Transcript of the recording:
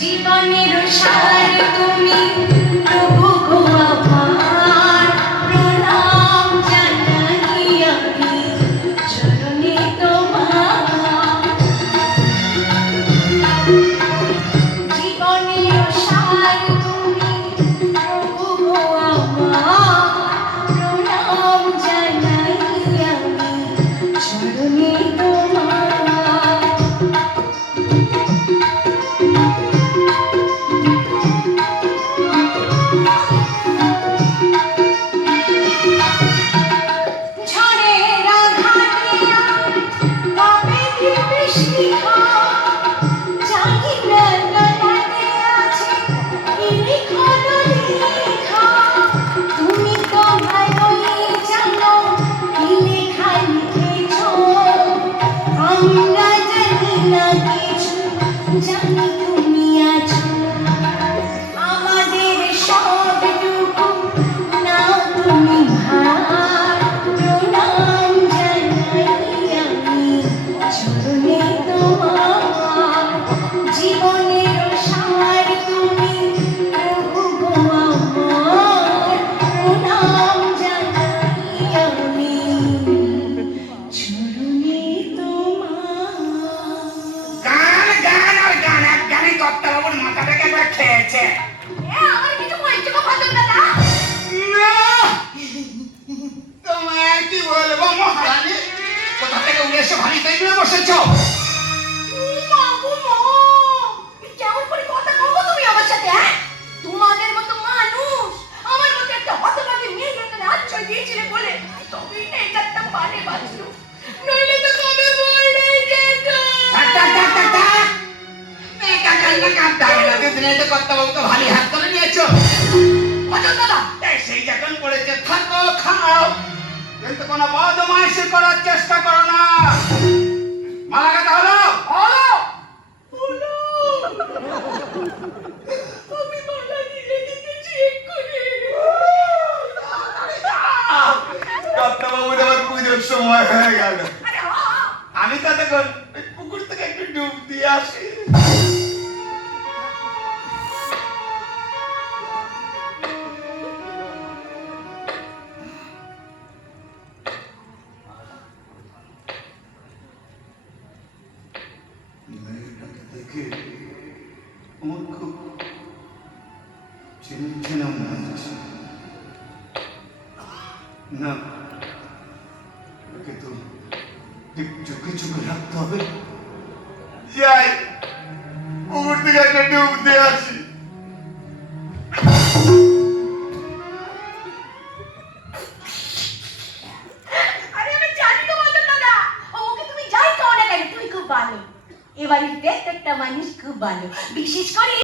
জীবনের সার তুমি প্রভু গো আমার, প্রণাম জানাই আমি চরণে তোমার। জীবনের সার তুমি প্রভু গো আমার, প্রণাম জানাই আমি চরণে তোমার। জানি তুমি আছো আমাদের সবটুকু, নাও তুমি ভার, প্রণাম জানাই আমি চরণে তোমার। জীবনের সার তুমি প্রভু গো আমার, প্রণাম জানাই আমি চরণে তোমার মাথাটাকে একবার খেয়েছে। আমার কিছু বলছো পছন্দ না। তোমায় কি বলবো মহারানী, কোথা থেকে উড়ে এসে ভারী তাই নিয়ে বসেছো? কেমন করে কথা বলবো তুমি আমার সাথে? তোমাদের মতো মানুষ আমার মতো একটা হতভাগী মেয়ের জন্য আশ্রয় দিয়েছিলে বলে তবেই না এটা একটা মানে বাঁচলো, নইলে তো কবে মরে যেত। ভারী হাত করে নিয়েছো সেই যখন পড়েছে থাকো খাও, কিন্তু কোনো বদমাইশি করার চেষ্টা করো না। মালা কথা হলো আমি মালা দিয়ে দিতেছি এক্ষুনি। কর্তাবাবুর আবার পুজোর সময় হয়ে গেল, আরে হ্যাঁ, আমি ততক্ষণ পুকুর থেকে একটু ডুব দিয়ে আসি। দেখে আমার খুব চেনা চেনা মনে হচ্ছে। না, ওকে তো ঠিক চোখে চোখে রাখতে হবে। যাই পুকুর থেকে একটা ডুব দিয়ে আসি। আরে আমি জানি তো মদন দাদা, ওকে তুমি যাই কও না কেন তুমি খুব ভালো। এবারে প্রত্যেকটা মানুষ খুব ভালো, বিশেষ করে